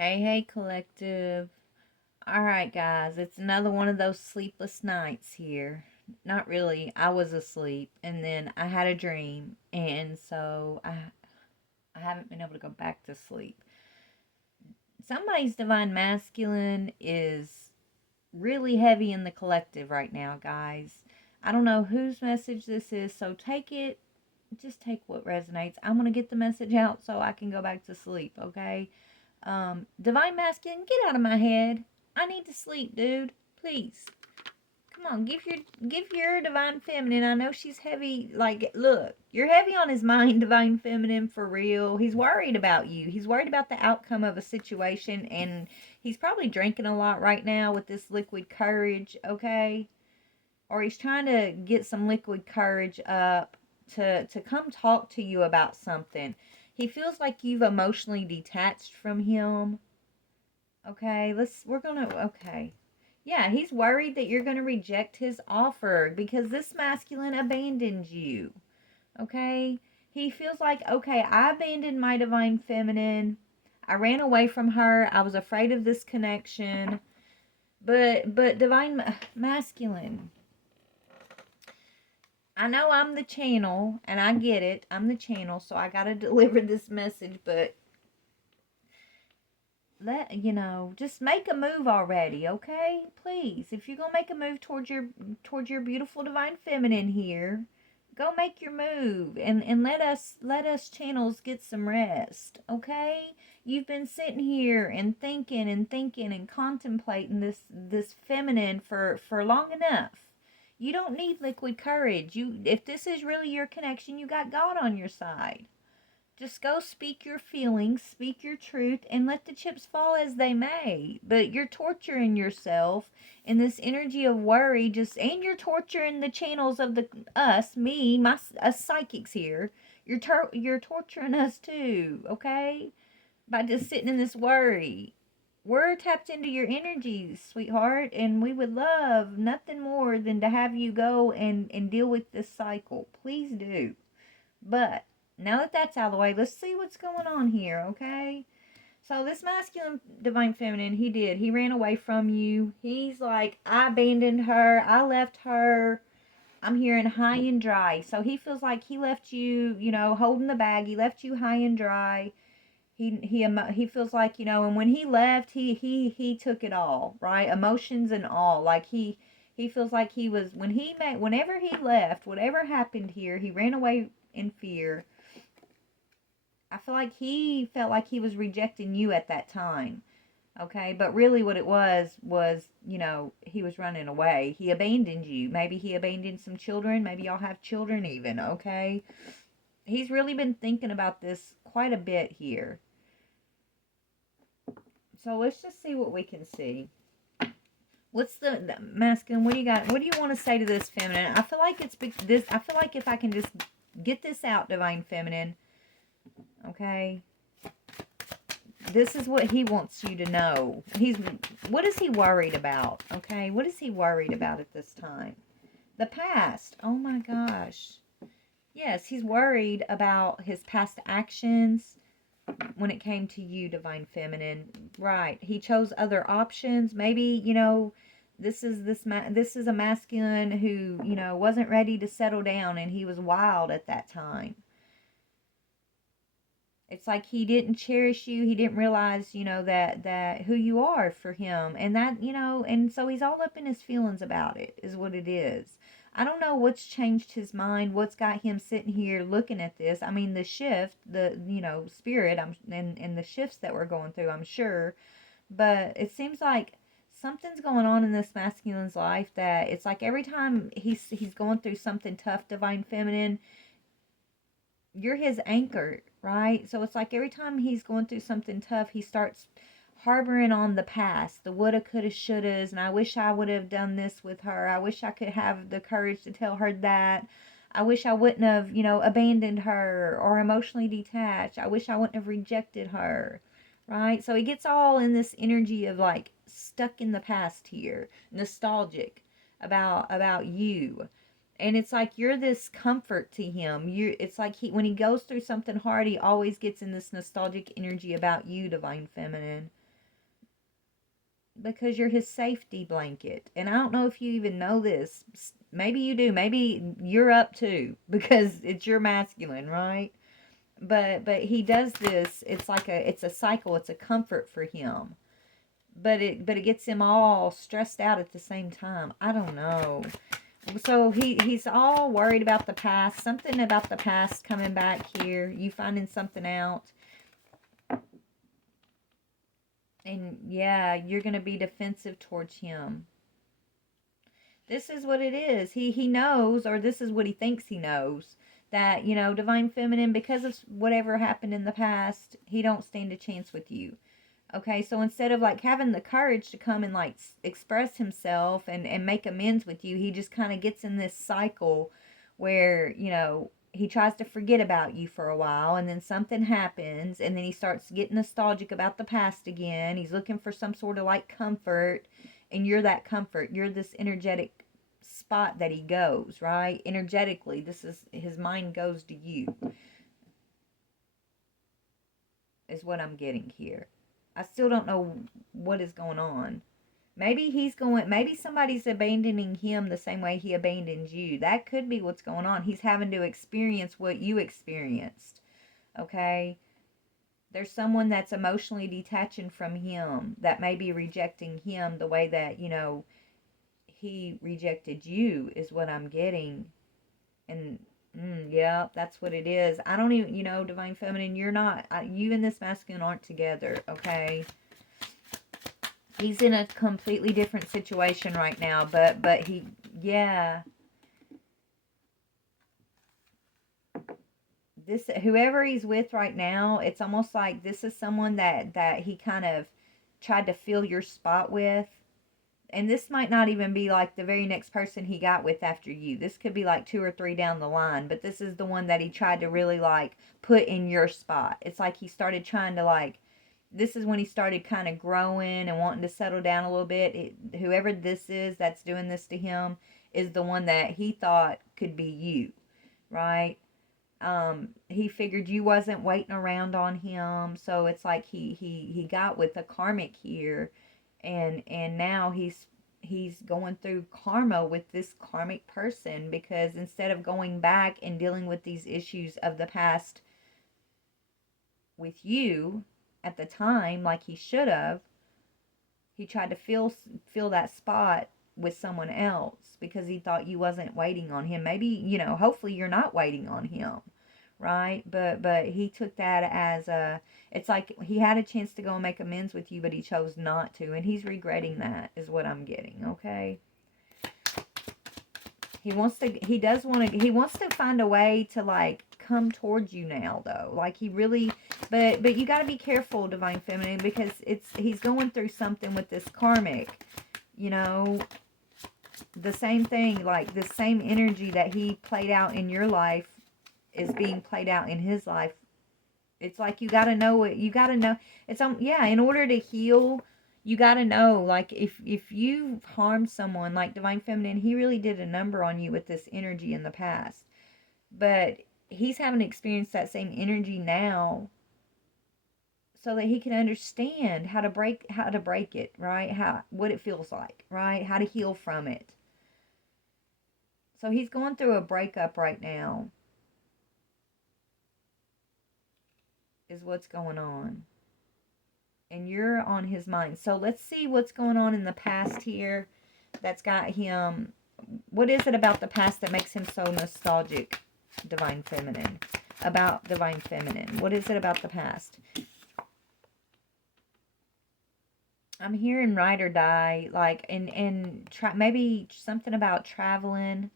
Hey, hey, collective. All right, guys, it's another one of those sleepless nights here. Not really. I was asleep and then I had a dream, and so I haven't been able to go back to sleep. Somebody's divine masculine is really heavy in the collective right now, guys. I don't know whose message this is, so take it, just take what resonates. I'm going to get the message out so I can go back to sleep, okay? Divine masculine, get out of my head. I need to sleep, dude. Please. Come on, give your divine feminine. I know she's heavy. Like, look, you're heavy on his mind, divine feminine, for real. He's worried about you. He's worried about the outcome of a situation, and he's probably drinking a lot right now with this liquid courage, okay? Or he's trying to get some liquid courage up to come talk to you about something. He feels like you've emotionally detached from him. Okay, okay. Yeah, he's worried that you're gonna reject his offer because this masculine abandoned you. Okay? He feels like, okay, I abandoned my divine feminine. I ran away from her. I was afraid of this connection. But divine masculine. I know I'm the channel and I get it. I'm the channel, so I got to deliver this message, but just make a move already, okay? Please, if you're gonna make a move towards your beautiful divine feminine here, go make your move and let us channels get some rest, okay? You've been sitting here and thinking and contemplating this feminine for long enough. You don't need liquid courage. If this is really your connection, you got God on your side. Just go speak your feelings, speak your truth, and let the chips fall as they may. But you're torturing yourself in this energy of worry, and you're torturing the channels of the us, me, us psychics here. You're torturing us too, okay? By just sitting in this worry. We're tapped into your energies, sweetheart, and we would love nothing more than to have you go and deal with this cycle. Please do. But now that that's out of the way, let's see what's going on here, okay? So this masculine divine feminine, he did. He ran away from you. He's like, I abandoned her. I left her. I'm hearing high and dry. So he feels like he left you, holding the bag. He left you high and dry. He feels like, and when he left, he took it all, right? Emotions and all. Like he feels like he was whenever he left, whatever happened here, he ran away in fear. I feel like he felt like he was rejecting you at that time. Okay, but really what it was, he was running away. He abandoned you. Maybe he abandoned some children. Maybe y'all have children even, okay? He's really been thinking about this quite a bit here. So let's just see what we can see. What's the masculine? What do you got? What do you want to say to this feminine? I feel like this. I feel like if I can just get this out, divine feminine, okay, this is what he wants you to know. What is he worried about? Okay, what is he worried about at this time? The past. Oh my gosh. Yes, he's worried about his past actions when it came to you, divine feminine. Right. He chose other options. Maybe, this is a masculine who, wasn't ready to settle down and he was wild at that time. It's like he didn't cherish you. He didn't realize, that who you are for him. And and so he's all up in his feelings about it, is what it is. I don't know what's changed his mind, what's got him sitting here looking at this. I mean, the shift, spirit, and the shifts that we're going through, I'm sure. But it seems like something's going on in this masculine's life that it's like every time he's going through something tough, divine feminine, you're his anchor, right? So it's like every time he's going through something tough, he starts harboring on the past, the woulda, coulda, shouldas, and I wish I would have done this with her. I wish I could have the courage to tell her that. I wish I wouldn't have, abandoned her or emotionally detached. I wish I wouldn't have rejected her, right? So he gets all in this energy of like stuck in the past here, nostalgic about you, and it's like you're this comfort to him. It's like when he goes through something hard, he always gets in this nostalgic energy about you, divine feminine. because you're his safety blanket. And I don't know if you even know this. Maybe you do. Maybe you're up too because it's your masculine, right? But he does this. It's a cycle. It's a comfort for him. But it gets him all stressed out at the same time. I don't know. So he's all worried about the past. Something about the past coming back here. You finding something out. And yeah, you're going to be defensive towards him. This is what it is. He knows, or this is what he thinks he knows, that, divine feminine, because of whatever happened in the past, he don't stand a chance with you. Okay, so instead of like having the courage to come and like express himself and make amends with you, he just kind of gets in this cycle where, he tries to forget about you for a while, and then something happens, and then he starts getting nostalgic about the past again. He's looking for some sort of like comfort, and you're that comfort. You're this energetic spot that he goes, right? Energetically, this is his mind goes to you, is what I'm getting here. I still don't know what is going on. Maybe somebody's abandoning him the same way he abandoned you. That could be what's going on. He's having to experience what you experienced. Okay? There's someone that's emotionally detaching from him that may be rejecting him the way that, he rejected you, is what I'm getting. And yeah, that's what it is. I don't even, divine feminine, you're not, you and this masculine aren't together, okay? He's in a completely different situation right now, but he, yeah. This, whoever he's with right now, it's almost like this is someone that he kind of tried to fill your spot with. And this might not even be like the very next person he got with after you. This could be like 2 or 3 down the line, but this is the one that he tried to really like put in your spot. It's like he started trying to like, this is when he started kind of growing and wanting to settle down a little bit. Whoever this is that's doing this to him is the one that he thought could be you, right? He figured you wasn't waiting around on him, so it's like he got with a karmic here, and now he's going through karma with this karmic person, because instead of going back and dealing with these issues of the past with you at the time like he should have, he tried to fill that spot with someone else because he thought you wasn't waiting on him. Maybe, hopefully you're not waiting on him, right? But he took that as a, it's like he had a chance to go and make amends with you, but he chose not to, and he's regretting that, is what I'm getting. Okay, he wants to find a way to like come towards you now, though. Like he really, but you got to be careful, divine feminine, because he's going through something with this karmic, the same thing, like the same energy that he played out in your life is being played out in his life. It's like you got to know it. You got to know. Yeah, in order to heal, you got to know, like, if you've harmed someone, like divine feminine, he really did a number on you with this energy in the past. But he's having to experience that same energy now so that he can understand how to break it, right? What it feels like, right? How to heal from it. So he's going through a breakup right now, is what's going on. And you're on his mind. So let's see what's going on in the past here that's got him. What is it about the past that makes him so nostalgic, divine feminine? About divine feminine. What is it about the past? I'm hearing ride or die, like, and maybe something about traveling,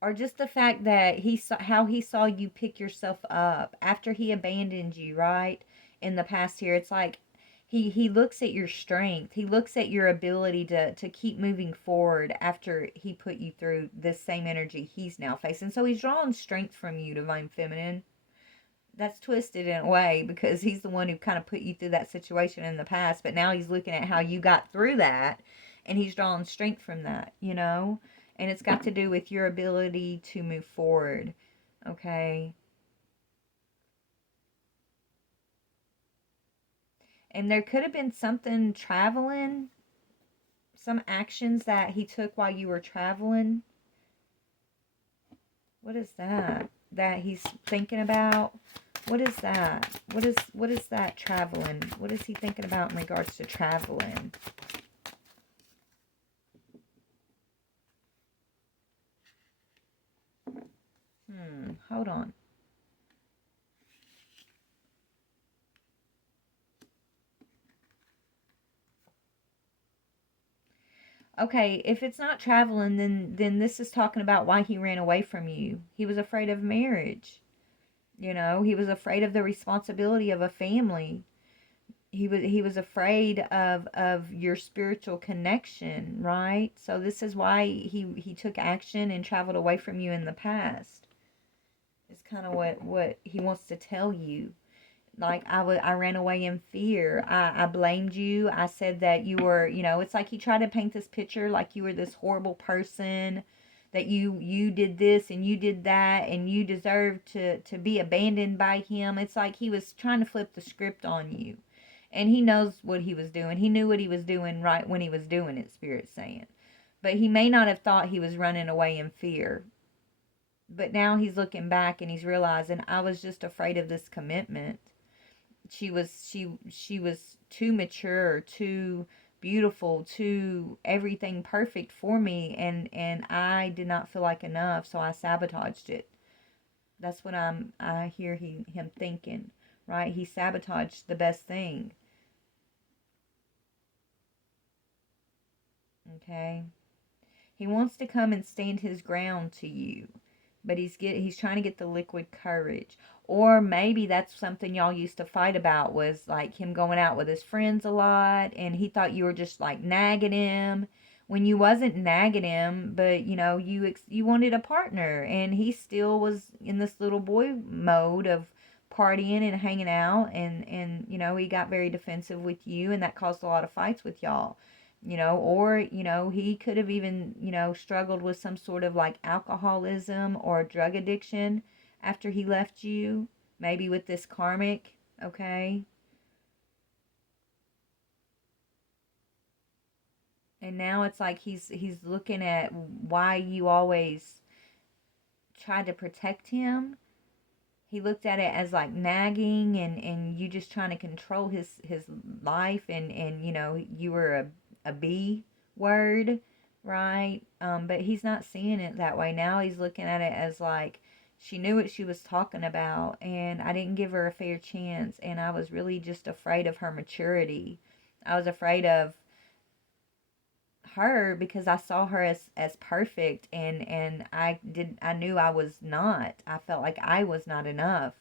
or just the fact that how he saw you pick yourself up after he abandoned you, right? In the past here, it's like he looks at your strength. He looks at your ability to keep moving forward after he put you through this same energy he's now facing. So he's drawing strength from you, divine feminine. That's twisted in a way because he's the one who kind of put you through that situation in the past, but now he's looking at how you got through that, and he's drawing strength from that, and it's got to do with your ability to move forward. Okay, And there could have been something traveling, some actions that he took while you were traveling. What is that? That he's thinking about? What is that? What is that traveling? What is he thinking about in regards to traveling? Hold on. Okay, if it's not traveling, then this is talking about why he ran away from you. He was afraid of marriage. You know, he was afraid of the responsibility of a family. He was afraid of your spiritual connection, right? So this is why he took action and traveled away from you in the past. It's kind of what he wants to tell you. Like I ran away in fear. I blamed you. I said that you were, it's like he tried to paint this picture like you were this horrible person, that you did this and you did that and you deserved to be abandoned by him. It's like he was trying to flip the script on you. And he knows what he was doing. He knew what he was doing right when he was doing it, Spirit's saying. But he may not have thought he was running away in fear. But now he's looking back and he's realizing I was just afraid of this commitment. She was too mature, too beautiful, too everything perfect for me, and I did not feel like enough, so I sabotaged it. That's what I hear him thinking, right? He sabotaged the best thing. Okay? He wants to come and stand his ground to you, but he's trying to get the liquid courage. Or maybe that's something y'all used to fight about, was like him going out with his friends a lot and he thought you were just like nagging him when you wasn't nagging him, but you wanted a partner, and he still was in this little boy mode of partying and hanging out, and he got very defensive with you, and that caused a lot of fights with y'all. Or he could have even struggled with some sort of like alcoholism or drug addiction after he left you, maybe with this karmic. Okay. And now it's like he's looking at why you always tried to protect him. He looked at it as like nagging, and you just trying to control his life, and you were a B word, right? But he's not seeing it that way. Now he's looking at it as like, she knew what she was talking about, and I didn't give her a fair chance, and I was really just afraid of her maturity. I was afraid of her because I saw her as perfect, and I knew I was not. I felt like I was not enough,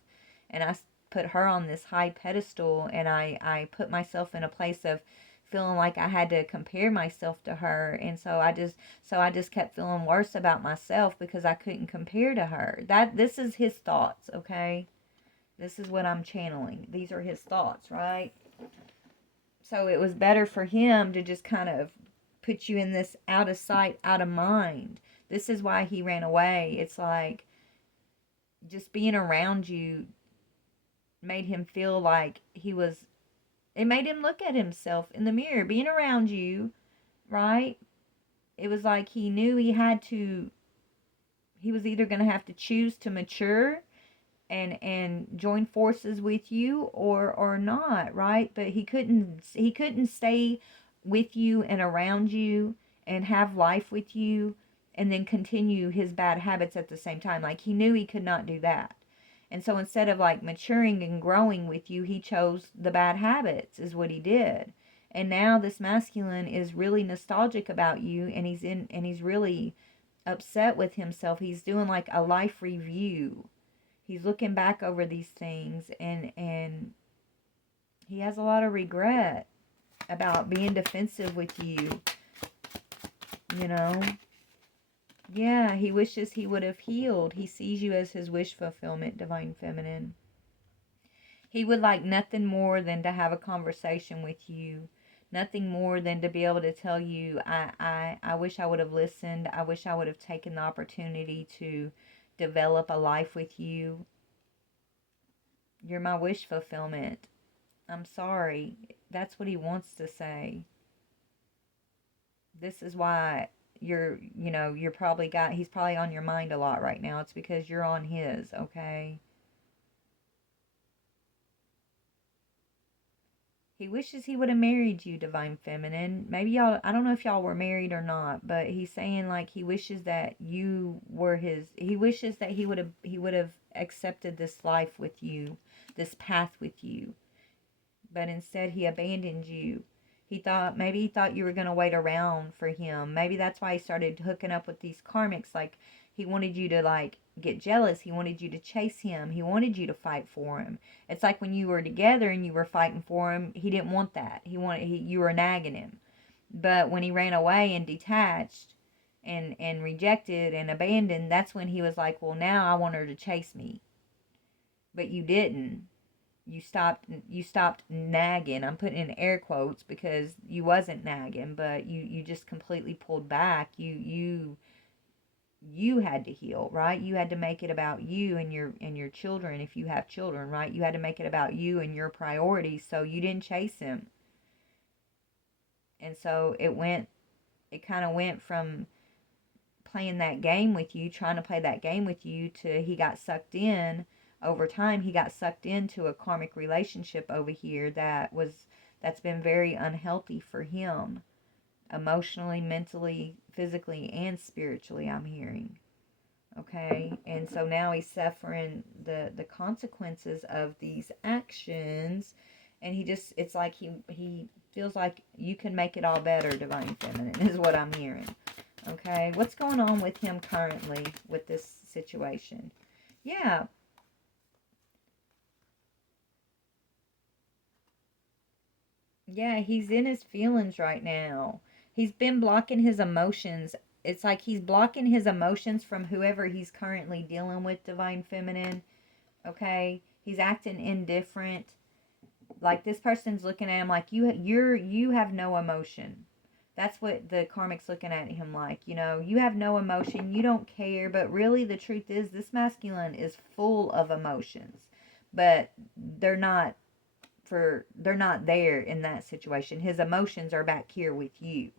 and put her on this high pedestal, and I put myself in a place of feeling like I had to compare myself to her, and so I just kept feeling worse about myself because I couldn't compare to her. This is his thoughts, okay? This is what I'm channeling. These are his thoughts, right? So it was better for him to just kind of put you in this out of sight, out of mind. This is why he ran away. It's like just being around you made him feel like it made him look at himself in the mirror. Being around you, right? It was like he knew he was either going to have to choose to mature and join forces with you, or not, right? But he couldn't stay with you and around you and have life with you and then continue his bad habits at the same time. Like, he knew he could not do that. And so instead of like maturing and growing with you, he chose the bad habits, is what he did. And now this masculine is really nostalgic about you, and he's really upset with himself. He's doing like a life review. He's looking back over these things, and he has a lot of regret about being defensive with you, you know? Yeah, he wishes he would have healed. He sees you as his wish fulfillment, Divine Feminine. He would like nothing more than to have a conversation with you. Nothing more than to be able to tell you, I wish I would have listened. I wish I would have taken the opportunity to develop a life with you. You're my wish fulfillment. I'm sorry. That's what he wants to say. This is why you're probably he's probably on your mind a lot right now. It's because you're on his, okay? He wishes he would have married you, Divine Feminine. Maybe y'all, I don't know if y'all were married or not, but he's saying like he wishes that you were he wishes that he would have accepted this life with you, this path with you. But instead he abandoned you. Maybe he thought you were going to wait around for him. Maybe that's why he started hooking up with these karmics. Like, he wanted you to, like, get jealous. He wanted you to chase him. He wanted you to fight for him. It's like when you were together and you were fighting for him, he didn't want that. You were nagging him. But when he ran away and detached and rejected and abandoned, that's when he was like, well, now I want her to chase me. But you didn't. You stopped nagging. I'm putting in air quotes because you wasn't nagging, but you just completely pulled back. You had to heal, right? You had to make it about you and your children, if you have children, right? You had to make it about you and your priorities, so you didn't chase him. And so it kind of went from playing that game with you, trying to play that game with you, to he got sucked in. Over time, he got sucked into a karmic relationship over here that's been very unhealthy for him, emotionally, mentally, physically, and spiritually, I'm hearing. Okay? And so now he's suffering the consequences of these actions, and it's like he feels like you can make it all better, Divine Feminine, is what I'm hearing. Okay, what's going on with him currently with this situation? Yeah, yeah, he's in his feelings right now. He's been blocking his emotions. It's like he's blocking his emotions from whoever he's currently dealing with, Divine Feminine. Okay, he's acting indifferent. Like, this person's looking at him like you have no emotion. That's what the karmic's looking at him like. You have no emotion, you don't care, but really the truth is this masculine is full of emotions. But they're not they're not there in that situation. His emotions are back here with you.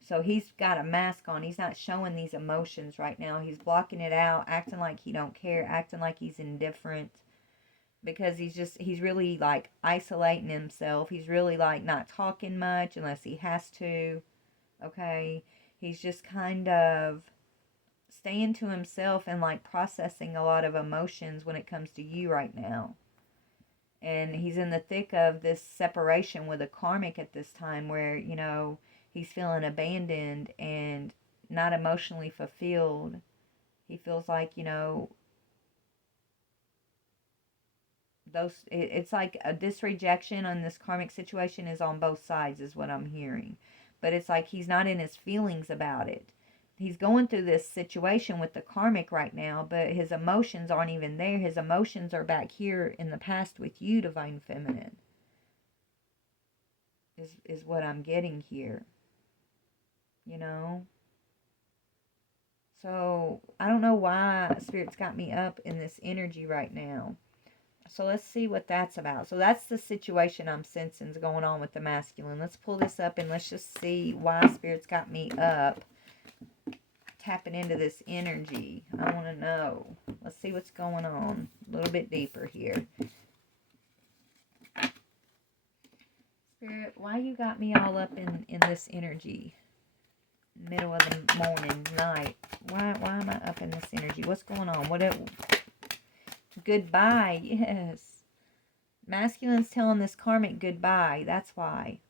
So he's got a mask on. He's not showing these emotions right now. He's blocking it out, acting like he don't care, acting like he's indifferent, because he's really like isolating himself. He's really like not talking much unless he has to. Okay, he's just kind of staying to himself and like processing a lot of emotions when it comes to you right now. And he's in the thick of this separation with a karmic at this time, where he's feeling abandoned and not emotionally fulfilled. He feels like it's like this rejection on this karmic situation is on both sides, is what I'm hearing. But it's like he's not in his feelings about it. He's going through this situation with the karmic right now, but his emotions aren't even there. His emotions are back here in the past with you, Divine Feminine, is what I'm getting here. you know so I don't know why Spirit's got me up in this energy right now. So let's see what that's about. So that's the situation I'm sensing is going on with the masculine. Let's pull this up and let's just see why Spirit's got me up, tapping into this energy. I want to know. Let's see what's going on a little bit deeper here. Spirit, why you got me all up in this energy? Middle of the morning, night. Why am I up in this energy? What's going on? Goodbye, yes. Masculine's telling this karmic goodbye. That's why.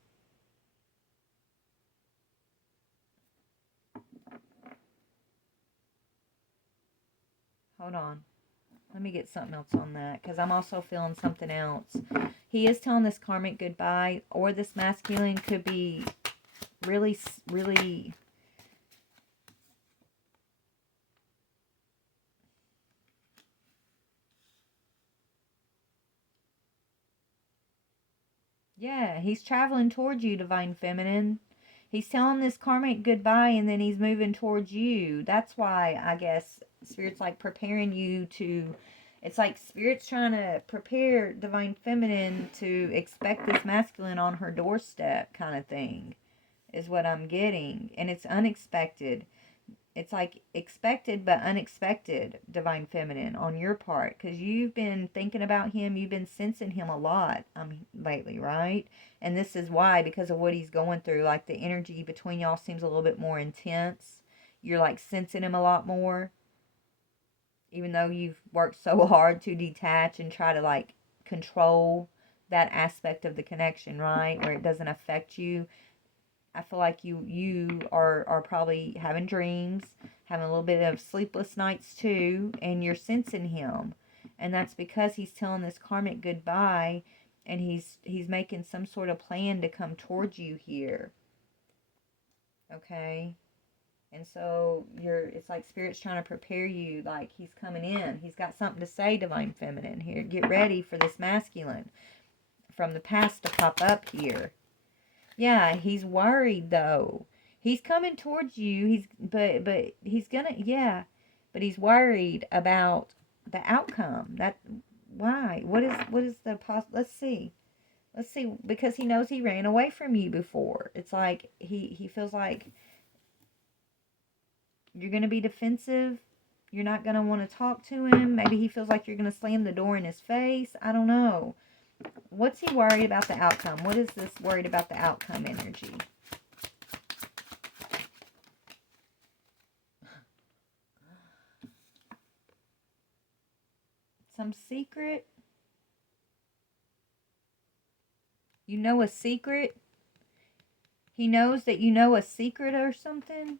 Hold on. Let me get something else on that, because I'm also feeling something else. He is telling this karmic goodbye, or this masculine could be really, really... Yeah, he's traveling towards you, Divine Feminine. He's telling this karmic goodbye, and then he's moving towards you. That's why, I guess, Spirit's like preparing you to It's like Spirit's trying to prepare Divine Feminine to expect this masculine on her doorstep, kind of thing, is what I'm getting. And it's unexpected. It's like expected but unexpected, Divine Feminine, on your part, because you've been thinking about him. You've been sensing him a lot lately, right? And this is why, because of what he's going through. Like, the energy between y'all seems a little bit more intense. You're like sensing him a lot more, even though you've worked so hard to detach and try to like control that aspect of the connection, right? Where it doesn't affect you. I feel like you are probably having dreams, having a little bit of sleepless nights too, and you're sensing him. And that's because he's telling this karmic goodbye, and he's making some sort of plan to come towards you here. Okay? And so it's like Spirit's trying to prepare you, like he's coming in. He's got something to say, Divine Feminine, here. Get ready for this masculine from the past to pop up here. Yeah, he's worried though. He's coming towards you. But he's gonna, yeah. But he's worried about the outcome. That why? What is the let's see. Let's see, because he knows he ran away from you before. It's like he feels like you're going to be defensive. You're not going to want to talk to him. Maybe he feels like you're going to slam the door in his face. I don't know. What's he worried about the outcome? What is this worried about the outcome energy? Some secret? You know a secret? He knows that you know a secret or something?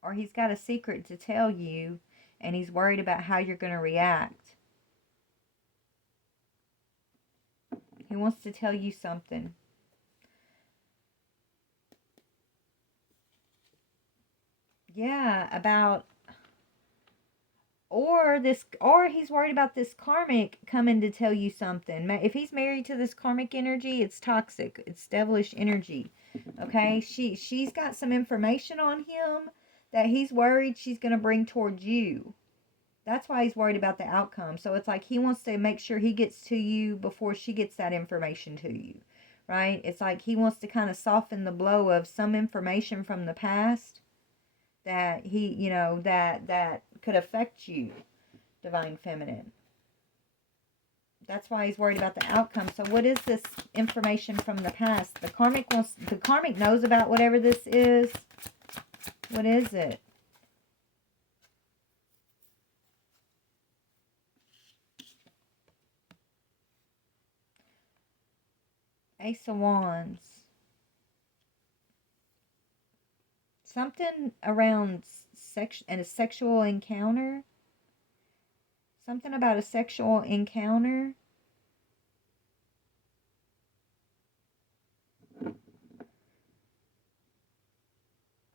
Or he's got a secret to tell you, and he's worried about how you're going to react. He wants to tell you something. Yeah, about, or he's worried about this karmic coming to tell you something. If he's married to this karmic energy, it's toxic. It's devilish energy. Okay? She's got some information on him that he's worried she's going to bring towards you. That's why he's worried about the outcome. So it's like he wants to make sure he gets to you before she gets that information to you. Right? It's like he wants to kind of soften the blow of some information from the past that that could affect you, Divine Feminine. That's why he's worried about the outcome. So what is this information from the past? The karmic knows about whatever this is. What is it? Ace of Wands. Something around sex and a sexual encounter. Something about a sexual encounter.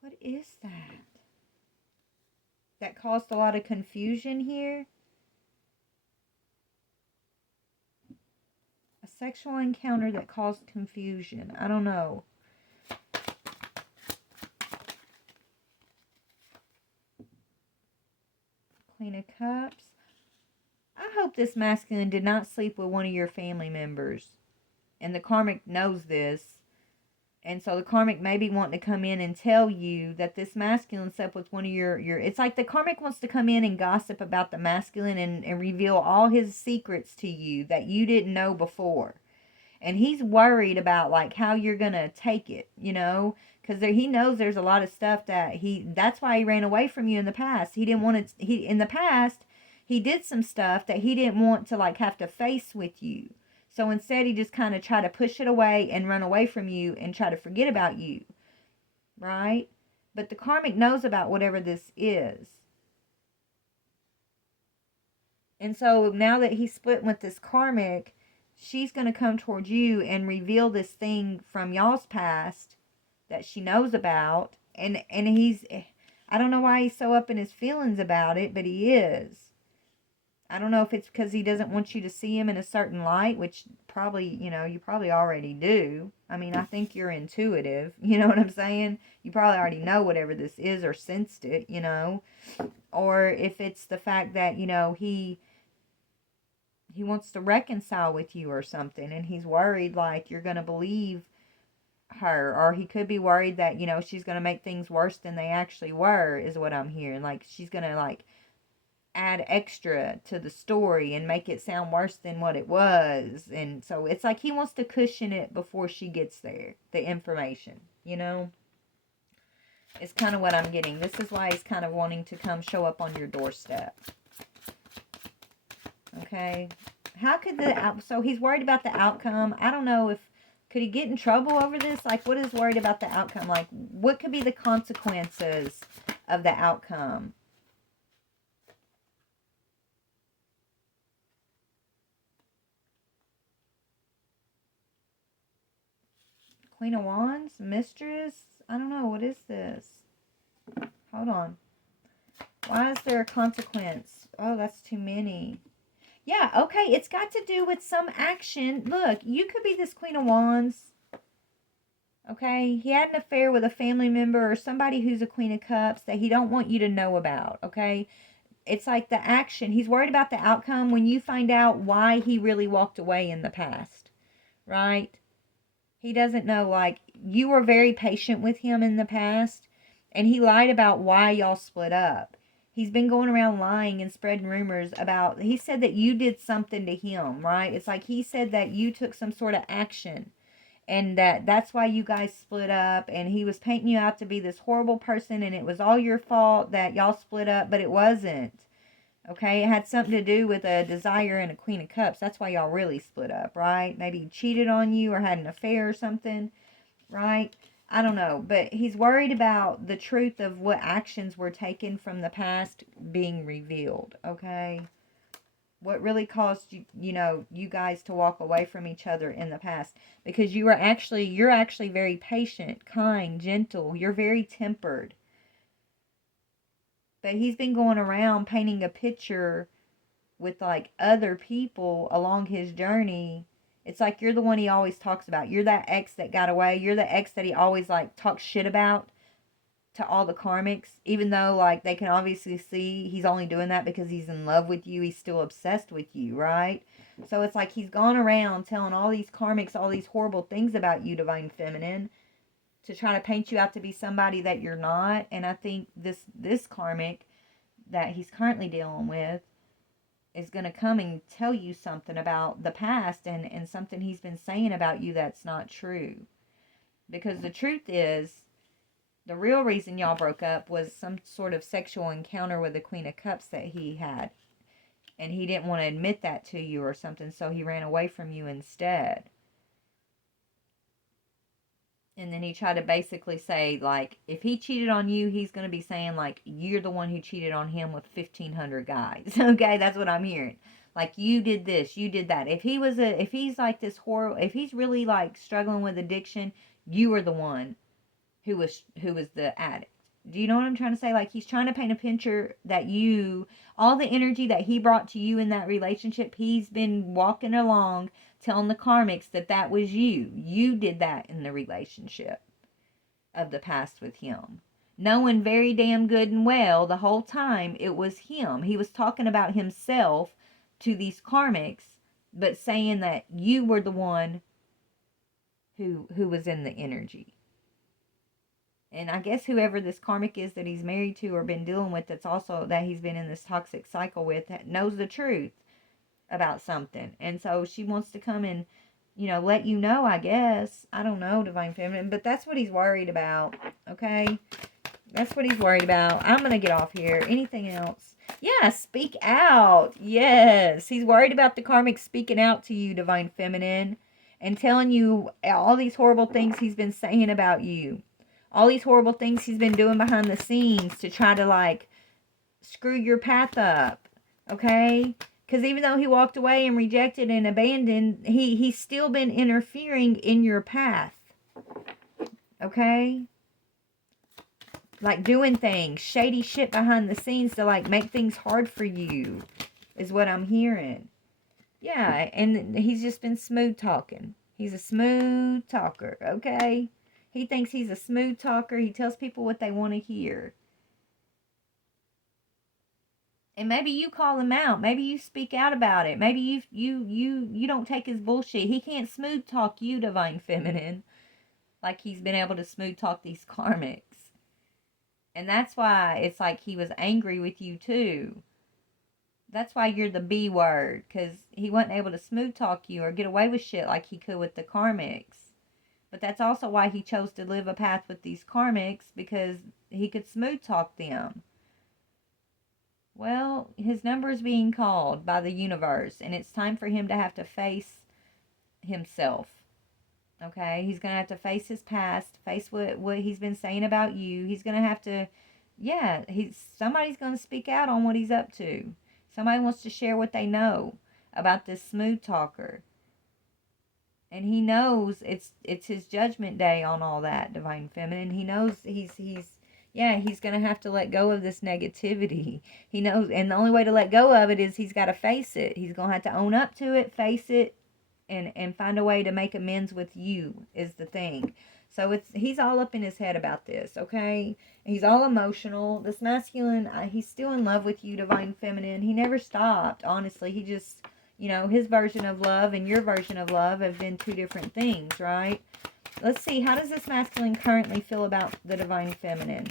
What is that? That caused a lot of confusion here. A sexual encounter that caused confusion. I don't know. Queen of Cups. I hope this masculine did not sleep with one of your family members. And the karmic knows this. And so the karmic may be wanting to come in and tell you that this masculine slept with one of your it's like the karmic wants to come in and gossip about the masculine and reveal all his secrets to you that you didn't know before. And he's worried about like how you're going to take it, because he knows there's a lot of stuff that's why he ran away from you in the past. He didn't want to, in the past, he did some stuff that he didn't want to like have to face with you. So instead, he just kind of tried to push it away and run away from you and try to forget about you. Right? But the karmic knows about whatever this is. And so now that he's split with this karmic, she's going to come towards you and reveal this thing from y'all's past that she knows about. And I don't know why he's so up in his feelings about it, but he is. I don't know if it's because he doesn't want you to see him in a certain light, which probably, you probably already do. I mean, I think you're intuitive. You know what I'm saying? You probably already know whatever this is or sensed it, Or if it's the fact that, he wants to reconcile with you or something, and he's worried like you're going to believe her, or he could be worried that, she's going to make things worse than they actually were, is what I'm hearing. Like she's going to like add extra to the story and make it sound worse than what it was. And so it's like he wants to cushion it before she gets there, the information, It's kind of what I'm getting. This is why he's kind of wanting to come show up on your doorstep. Okay. How could so he's worried about the outcome. I don't know if, could he get in trouble over this? Like, what is worried about the outcome? Like, what could be the consequences of the outcome? Queen of Wands? Mistress? I don't know. What is this? Hold on. Why is there a consequence? Oh, that's too many. Yeah, okay. It's got to do with some action. Look, you could be this Queen of Wands. Okay? He had an affair with a family member or somebody who's a Queen of Cups that he don't want you to know about. Okay? It's like the action. He's worried about the outcome when you find out why he really walked away in the past. Right? He doesn't know, like, you were very patient with him in the past, and he lied about why y'all split up. He's been going around lying and spreading rumors about, he said that you did something to him, right? It's like he said that you took some sort of action, and that's why you guys split up, and he was painting you out to be this horrible person, and it was all your fault that y'all split up, but it wasn't. Okay, it had something to do with a desire and a Queen of Cups. That's why y'all really split up, right? Maybe he cheated on you or had an affair or something, right? I don't know, but he's worried about the truth of what actions were taken from the past being revealed, okay? What really caused you guys to walk away from each other in the past, because you're actually very patient, kind, gentle. You're very tempered. But he's been going around painting a picture with like other people along his journey. It's like you're the one he always talks about. You're that ex that got away. You're the ex that he always like talks shit about to all the karmics, even though like they can obviously see he's only doing that because he's in love with you. He's still obsessed with you, right? So it's like he's gone around telling all these karmics all these horrible things about you, Divine Feminine, to try to paint you out to be somebody that you're not. And I think this karmic that he's currently dealing with is going to come and tell you something about the past, and something he's been saying about you that's not true. Because the truth is, the real reason y'all broke up was some sort of sexual encounter with the Queen of Cups that he had. And he didn't want to admit that to you or something, so he ran away from you instead. And then he tried to basically say, like, if he cheated on you, he's going to be saying, like, you're the one who cheated on him with 1,500 guys. Okay, that's what I'm hearing. Like, you did this, you did that. If he's like this horrible, if he's really, like, struggling with addiction, you were the one who was the addict. Do you know what I'm trying to say? Like, he's trying to paint a picture that all the energy that he brought to you in that relationship, he's been walking along telling the karmics that was you. You did that in the relationship of the past with him. Knowing very damn good and well the whole time it was him. He was talking about himself to these karmics, but saying that you were the one who was in the energy. And I guess whoever this karmic is that he's married to or been dealing with, that's also that he's been in this toxic cycle with, knows the truth about something. And so she wants to come and, let you know, I guess. I don't know, Divine Feminine, but that's what he's worried about. Okay? That's what he's worried about. I'm going to get off here. Anything else? Yeah, speak out. Yes. He's worried about the karmic speaking out to you, Divine Feminine, and telling you all these horrible things he's been saying about you. All these horrible things he's been doing behind the scenes to try to, like, screw your path up. Okay? Because even though he walked away and rejected and abandoned, he's still been interfering in your path. Okay? Like doing things, shady shit behind the scenes to like make things hard for you. is what I'm hearing. Yeah, and he's just been smooth talking. He's a smooth talker, okay? He thinks he's a smooth talker. He tells people what they want to hear. And maybe you call him out. Maybe you speak out about it. Maybe you don't take his bullshit. He can't smooth talk you, Divine Feminine, like he's been able to smooth talk these karmics. And that's why it's like he was angry with you too. That's why you're the B word, because he wasn't able to smooth talk you or get away with shit like he could with the karmics. But that's also why he chose to live a path with these karmics, because he could smooth talk them. Well, his number is being called by the universe, and it's time for him to have to face himself. Okay? He's going to have to face his past, face what he's been saying about you. He's going to have to, yeah, somebody's going to speak out on what he's up to. Somebody wants to share what they know about this smooth talker. And he knows it's his judgment day on all that, Divine Feminine. He knows he's going to have to let go of this negativity. He knows, and the only way to let go of it is he's got to face it. He's going to have to own up to it, face it, and find a way to make amends with you is the thing. So he's all up in his head about this, okay? He's all emotional. This masculine, he's still in love with you, Divine Feminine. He never stopped, honestly. He just, his version of love and your version of love have been two different things, right? Let's see, how does this masculine currently feel about the Divine Feminine?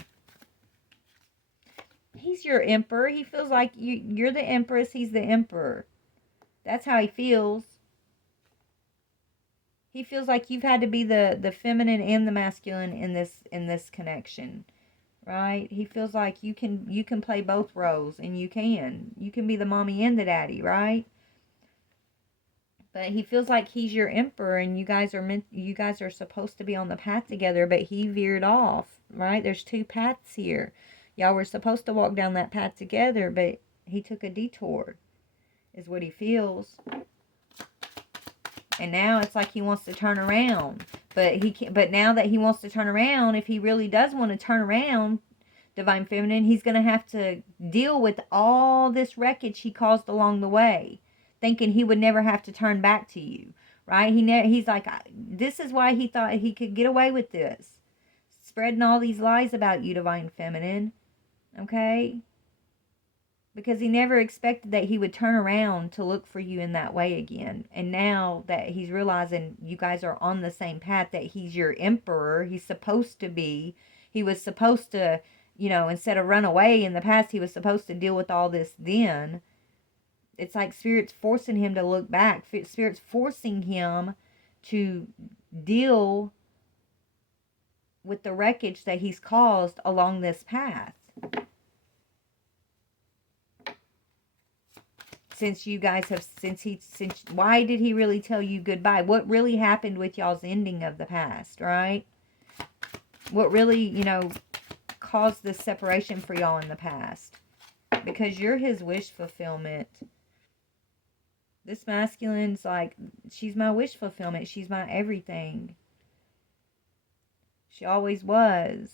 He's your emperor. He feels like you're the empress. He's the emperor. That's how he feels. He feels like you've had to be the feminine and the masculine in this connection, right? He feels like you can play both roles, and you can be the mommy and the daddy, right? But he feels like he's your emperor, and you guys are supposed to be on the path together, but he veered off, right? There's two paths here. Y'all were supposed to walk down that path together, but he took a detour, is what he feels. And now it's like he wants to turn around. But he can't, but now that he wants to turn around, if he really does want to turn around, Divine Feminine, he's going to have to deal with all this wreckage he caused along the way, thinking he would never have to turn back to you, right? He's like, this is why he thought he could get away with this, spreading all these lies about you, Divine Feminine, okay? Because he never expected that he would turn around to look for you in that way again. And now that he's realizing you guys are on the same path, that he's your emperor, he's supposed to be, he was supposed to, instead of run away in the past, he was supposed to deal with all this then. It's like Spirit's forcing him to look back. Spirit's forcing him to deal with the wreckage that he's caused along this path. Why did he really tell you goodbye? What really happened with y'all's ending of the past, right? What really, caused this separation for y'all in the past? Because you're his wish fulfillment. This masculine's like, she's my wish fulfillment. She's my everything. She always was.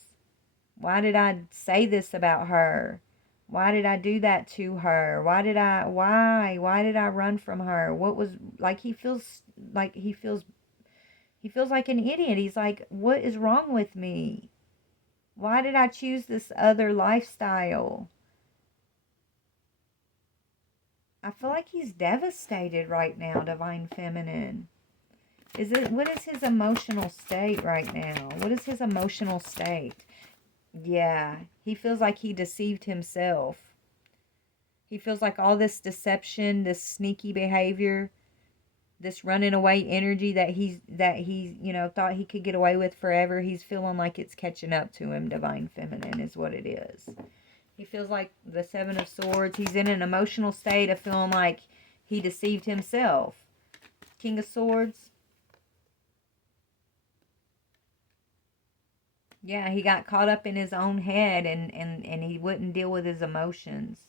Why did I say this about her? Why did I do that to her? Why did I run from her? What was, like, he feels like an idiot. He's like, what is wrong with me? Why did I choose this other lifestyle? I feel like he's devastated right now, Divine Feminine. What is his emotional state right now? What is his emotional state? Yeah, he feels like he deceived himself. He feels like all this deception, this sneaky behavior, this running away energy that he's thought he could get away with forever, he's feeling like it's catching up to him, Divine Feminine, is what it is. He feels like the Seven of Swords. He's in an emotional state of feeling like he deceived himself. King of Swords. Yeah, he got caught up in his own head and he wouldn't deal with his emotions.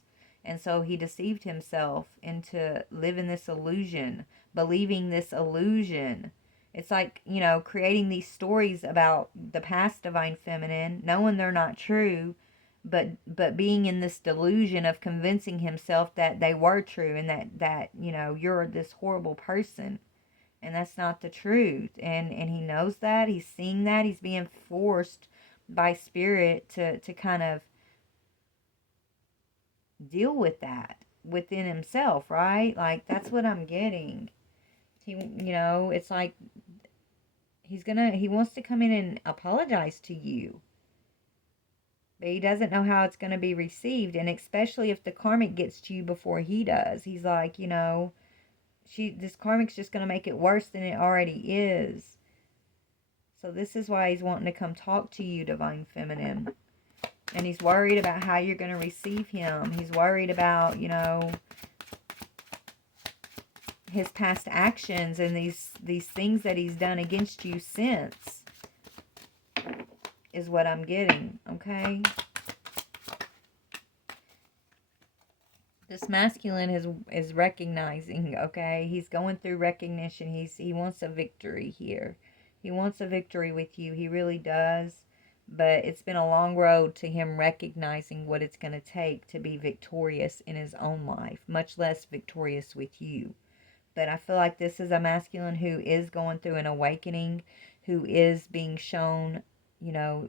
And so he deceived himself into living this illusion, believing this illusion. It's like, creating these stories about the past, Divine Feminine, knowing they're not true, but being in this delusion of convincing himself that they were true, and that you're this horrible person, and that's not the truth. And he knows that, he's seeing that, he's being forced by spirit to kind of deal with that within himself, right? Like, that's what I'm getting. It's like he wants to come in and apologize to you, but he doesn't know how it's going to be received. And especially if the karmic gets to you before he does, he's like, this karmic's just going to make it worse than it already is. So this is why he's wanting to come talk to you, Divine Feminine. And he's worried about how you're going to receive him. He's worried about, his past actions and these things that he's done against you since, is what I'm getting, okay? This masculine is recognizing, okay? He's going through recognition. He wants a victory here. He wants a victory with you. He really does. But it's been a long road to him recognizing what it's going to take to be victorious in his own life, much less victorious with you. But I feel like this is a masculine who is going through an awakening, who is being shown,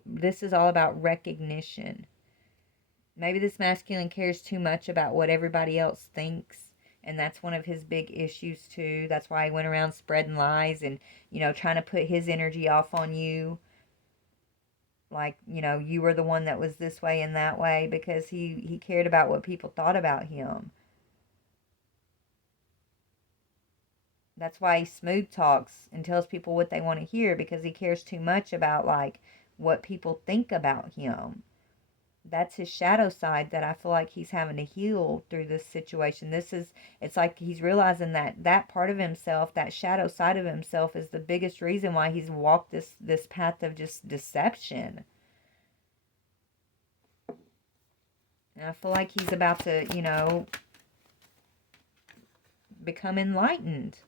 this is all about recognition. Maybe this masculine cares too much about what everybody else thinks, and that's one of his big issues too. That's why he went around spreading lies and, trying to put his energy off on you. Like, you were the one that was this way and that way, because he cared about what people thought about him. That's why he smooth talks and tells people what they want to hear, because he cares too much about, like, what people think about him. That's his shadow side that I feel like he's having to heal through this situation. It's like he's realizing that part of himself, that shadow side of himself, is the biggest reason why he's walked this path of just deception. And I feel like he's about to, become enlightened.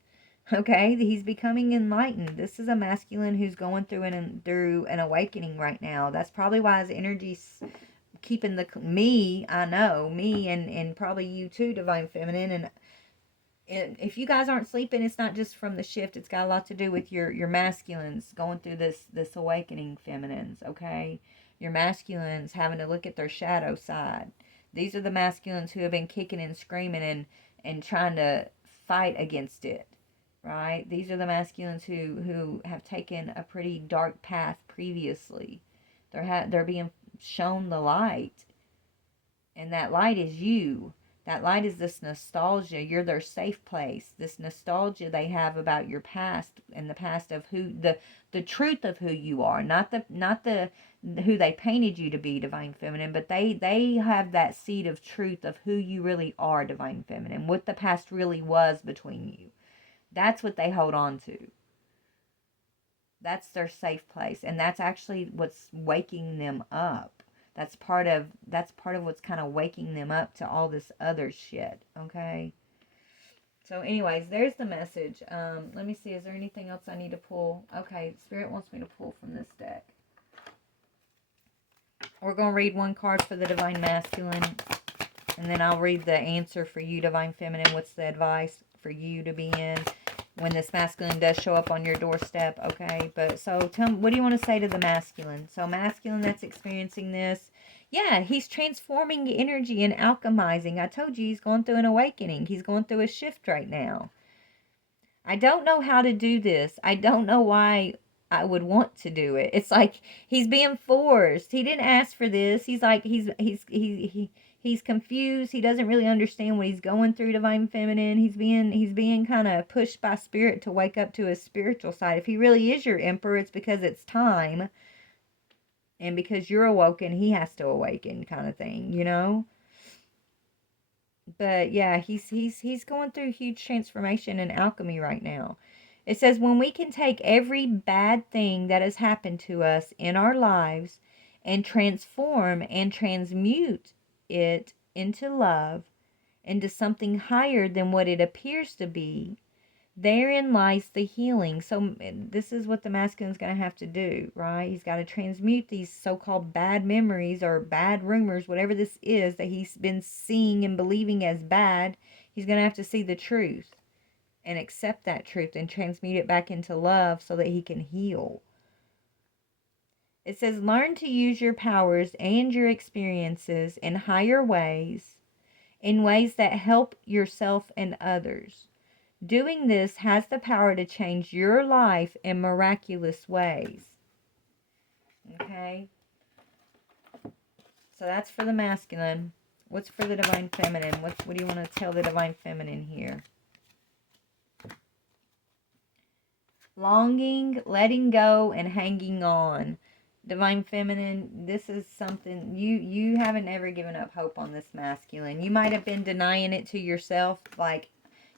Okay, he's becoming enlightened. This is a masculine who's going through an awakening right now. That's probably why his energy's keeping me and probably you too, Divine Feminine. And if you guys aren't sleeping, it's not just from the shift. It's got a lot to do with your masculines going through this awakening, feminines, okay? Your masculines having to look at their shadow side. These are the masculines who have been kicking and screaming and trying to fight against it. Right? These are the masculines who have taken a pretty dark path previously. They're being shown the light. And that light is you. That light is this nostalgia. You're their safe place. This nostalgia they have about your past, and the past of the truth of who you are, not the who they painted you to be, Divine Feminine, but they have that seed of truth of who you really are, Divine Feminine, what the past really was between you. That's what they hold on to. That's their safe place, and that's actually what's waking them up. That's part of what's kind of waking them up to all this other shit, okay? So anyways, there's the message. Let me see, is there anything else I need to pull? Okay, Spirit wants me to pull from this deck. We're going to read one card for the Divine Masculine, and then I'll read the answer for you, Divine Feminine. What's the advice for you to be in when this masculine does show up on your doorstep, okay? But so tell me, what do you want to say to the masculine? So masculine that's experiencing this, yeah, he's transforming energy and alchemizing. I told you he's going through an awakening. He's going through a shift right now. I don't know how to do this. I don't know why I would want to do it. It's like he's being forced. He didn't ask for this. He's like he's confused. He doesn't really understand what he's going through, Divine Feminine. He's being kind of pushed by spirit to wake up to his spiritual side. If he really is your emperor, it's because it's time. And because you're awoken, he has to awaken, kind of thing, But yeah, he's going through huge transformation and alchemy right now. It says, when we can take every bad thing that has happened to us in our lives and transform and transmute it into love, into something higher than what it appears to be, Therein lies the healing. So this is what the masculine's going to have to do, right? He's got to transmute these so-called bad memories or bad rumors, whatever this is that he's been seeing and believing as bad. He's going to have to see the truth and accept that truth and transmute it back into love so that he can heal. It says, learn to use your powers and your experiences in higher ways, in ways that help yourself and others. Doing this has the power to change your life in miraculous ways. Okay? So that's for the masculine. What's for the divine feminine? What do you want to tell the divine feminine here? Longing, letting go, and hanging on. Divine feminine, this is something you haven't ever given up hope on this masculine. You might have been denying it to yourself, like,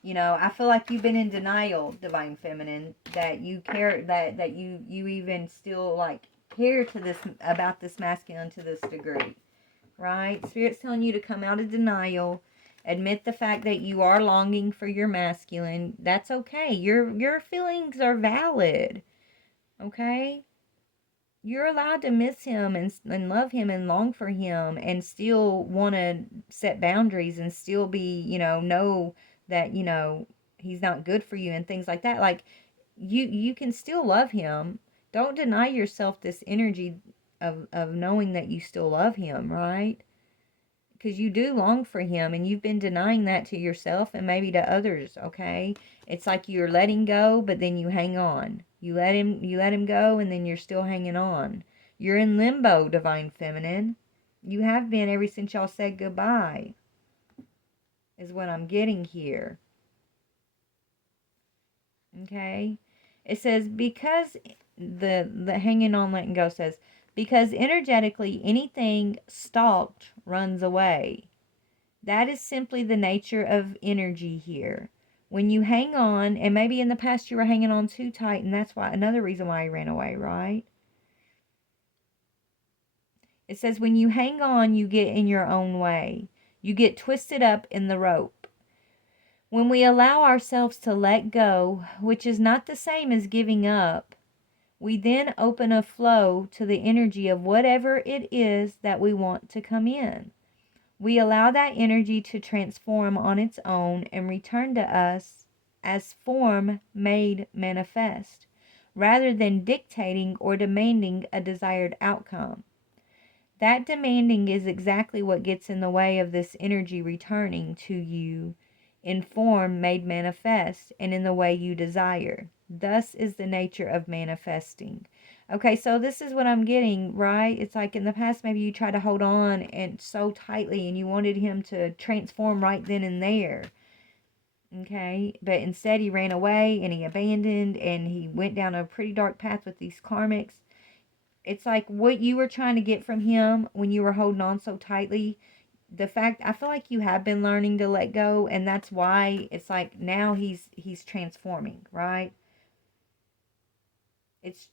I feel like you've been in denial, divine feminine, that you care, that you even still like care to this about this masculine to this degree, right? Spirit's telling you to come out of denial, admit the fact that you are longing for your masculine. That's okay. Your feelings are valid. Okay? You're allowed to miss him and love him and long for him and still want to set boundaries and still be, know that, he's not good for you and things like that. Like, you can still love him. Don't deny yourself this energy of knowing that you still love him, right? Because you do long for him and you've been denying that to yourself and maybe to others. Okay, it's like you're letting go, but then you hang on. You let him go, and then you're still hanging on. You're in limbo, divine feminine. You have been ever since y'all said goodbye, is what I'm getting here. Okay, it says, because the hanging on, letting go says, because energetically anything stalked runs away. That is simply the nature of energy here. When you hang on, and maybe in the past you were hanging on too tight, and that's why another reason why he ran away, right? It says when you hang on, you get in your own way. You get twisted up in the rope. When we allow ourselves to let go, which is not the same as giving up, we then open a flow to the energy of whatever it is that we want to come in. We allow that energy to transform on its own and return to us as form made manifest, rather than dictating or demanding a desired outcome. That demanding is exactly what gets in the way of this energy returning to you in form made manifest and in the way you desire. Thus is the nature of manifesting. Okay, so this is what I'm getting, right? It's like in the past, maybe you tried to hold on and so tightly and you wanted him to transform right then and there. Okay, but instead he ran away and he abandoned and he went down a pretty dark path with these karmics. It's like what you were trying to get from him when you were holding on so tightly. The fact, I feel like you have been learning to let go, and that's why it's like now he's transforming, right?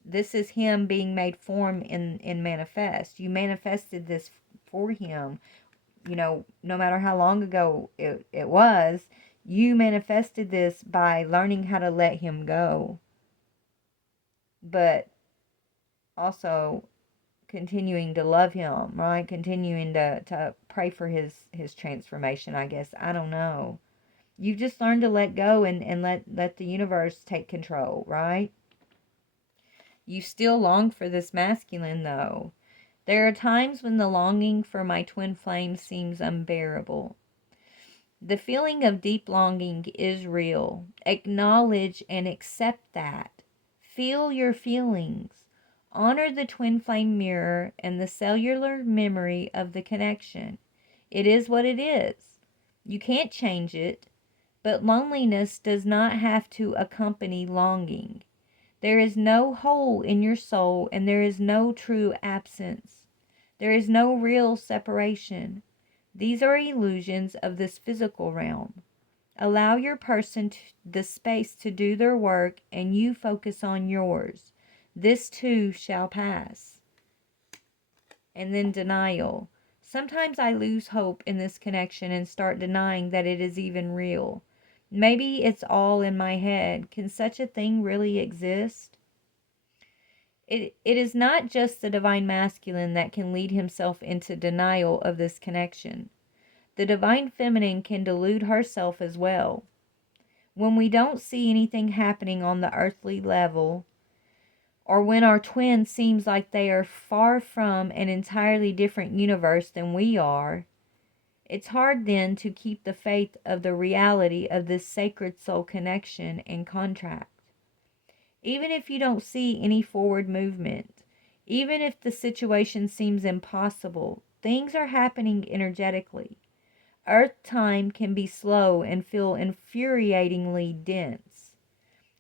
This is him being made form in manifest. You manifested this for him, no matter how long ago it was. You manifested this by learning how to let him go, but also continuing to love him, right? Continuing to pray for his transformation, I guess. I don't know. You've just learned to let go and let the universe take control, right? You still long for this masculine, though. There are times when the longing for my twin flame seems unbearable. The feeling of deep longing is real. Acknowledge and accept that. Feel your feelings. Honor the twin flame mirror and the cellular memory of the connection. It is what it is. You can't change it, but loneliness does not have to accompany longing. There is no hole in your soul, and there is no true absence. There is no real separation. These are illusions of this physical realm. Allow your person the space to do their work, and you focus on yours. This too shall pass. And then denial. Sometimes I lose hope in this connection and start denying that it is even real. Maybe it's all in my head. Can such a thing really exist? It is not just the divine masculine that can lead himself into denial of this connection. The divine feminine can delude herself as well. When we don't see anything happening on the earthly level, or when our twin seems like they are far from an entirely different universe than we are, it's hard then to keep the faith of the reality of this sacred soul connection and contract. Even if you don't see any forward movement, even if the situation seems impossible, things are happening energetically. Earth time can be slow and feel infuriatingly dense.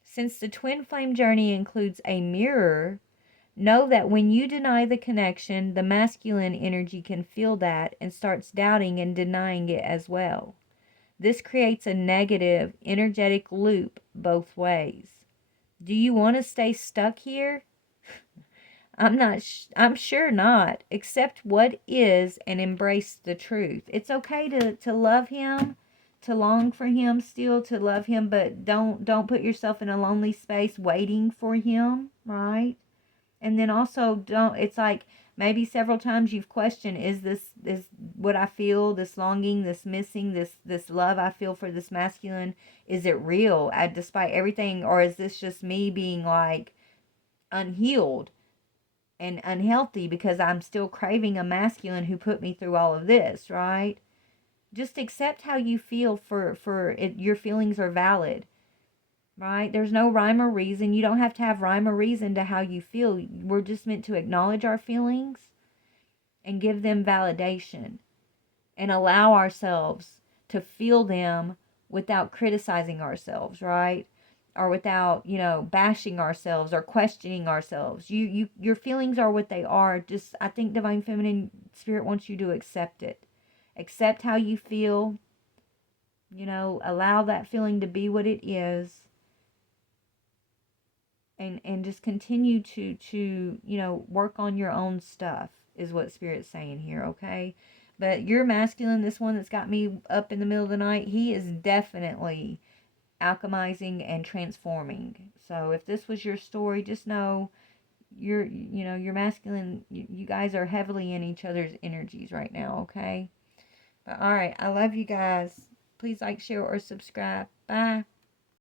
Since the twin flame journey includes a mirror, know that when you deny the connection, the masculine energy can feel that and starts doubting and denying it as well. This creates a negative, energetic loop both ways. Do you want to stay stuck here? I'm sure not. Accept what is and embrace the truth. It's okay to love him, to long for him still, to love him, but don't put yourself in a lonely space waiting for him, right? And then also don't, it's like maybe several times you've questioned, is what I feel, this longing, this missing, this love I feel for this masculine, is it real, despite everything, or is this just me being like unhealed and unhealthy because I'm still craving a masculine who put me through all of this, right? Just accept how you feel for it. Your feelings are valid, right? There's no rhyme or reason. You don't have to have rhyme or reason to how you feel. We're just meant to acknowledge our feelings and give them validation and allow ourselves to feel them without criticizing ourselves, right? Or without, bashing ourselves or questioning ourselves. Your feelings are what they are. Just, I think divine feminine spirit wants you to accept it. Accept how you feel. Allow that feeling to be what it is, and just continue to work on your own stuff is what spirit's saying here, okay? But your masculine, this one that's got me up in the middle of the night, he is definitely alchemizing and transforming. So if this was your story, just know your masculine, you guys are heavily in each other's energies right now, okay? But all right, I love you guys. Please like, share, or subscribe. Bye.